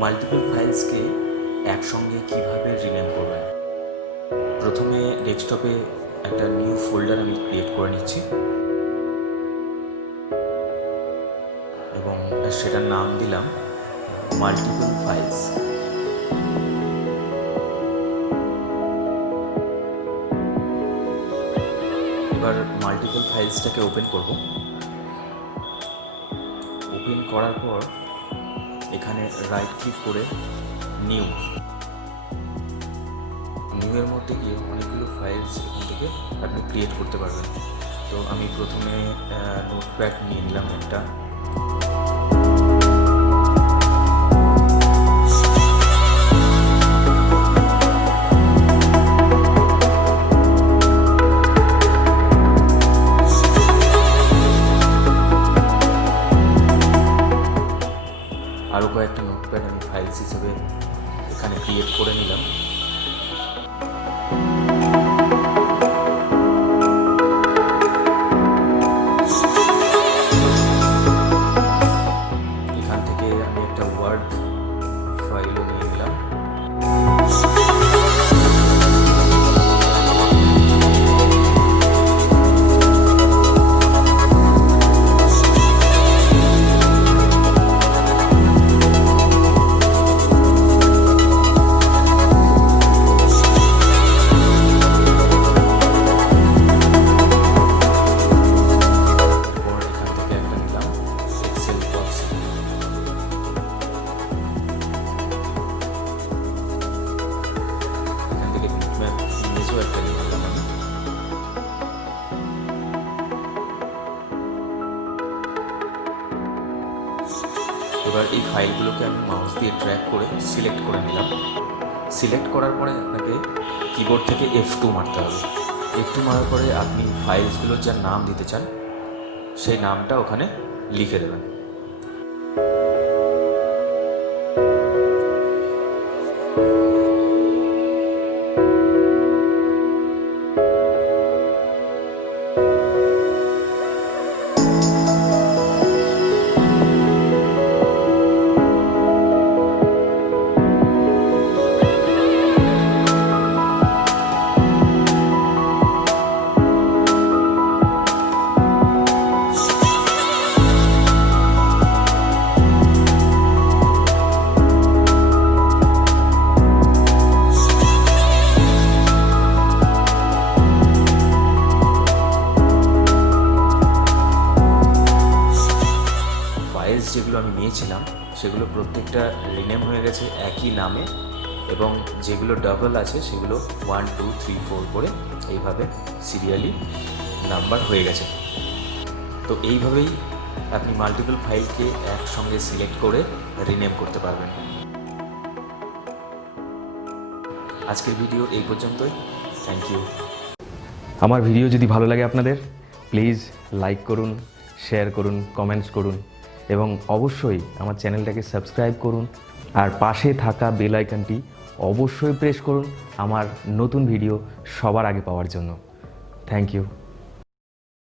Multiple ফাইলসকে একসঙ্গে কিভাবে rename করবেন। প্রথমে ডেস্কটপে একটা নিউ ফোল্ডার আমি ক্রিয়েট করে নিচ্ছি এবং সেটার নাম দিলাম মাল্টিপল ফাইলস। এবার মাল্টিপল ফাইলসটাকে ওপেন করব। ওপেন করার পর এখানে রাইট ক্লিক করে নিউ এর মধ্যে গিয়ে অনেকগুলো ফাইলস এখান থেকে আপনি ক্রিয়েট করতে পারবেন। তো আমি প্রথমে নোটপ্যাড নিয়ে নিলাম একটা, আরও কয়েকটা নোটপ্যাড আমি ফাইলস হিসেবে এখানে ক্রিয়েট করে নিলাম। এখান থেকে আমি একটা ওয়ার্ড ফাইলও নিয়ে নিলাম। এবার এই ফাইলগুলোকে আমি মাউস দিয়ে ড্র্যাগ করে সিলেক্ট করে নিলাম। সিলেক্ট করার পরে আপনাকে কিবোর্ড থেকে F2 মারতে হবে। F2 মারার পরে আপনি ফাইলসগুলোর যার নাম দিতে চান সেই নামটা ওখানে লিখে দেবেন। যেগুলো আমি নিয়েছিলাম সেগুলো প্রত্যেকটা রিনেম হয়ে গেছে একই নামে, এবং যেগুলো ডাবল আছে সেগুলো 1 2 3 4 করে এইভাবে সিরিয়ালি নাম্বার হয়ে গেছে। তো এইভাবেই আপনি মাল্টিপল ফাইলকে একসঙ্গে সিলেক্ট করে রিনেম করতে পারবেন। আজকের ভিডিও এই পর্যন্তই। Thank you. আমার ভিডিও যদি ভালো লাগে আপনাদের, প্লিজ লাইক করুন, শেয়ার করুন, কমেন্টস করুন এবং অবশ্যই আমার চ্যানেলটাকে সাবস্ক্রাইব করুন। আর পাশে থাকা বেল আইকনটি অবশ্যই প্রেস করুন আমার নতুন ভিডিও সবার আগে পাওয়ার জন্য। Thank you.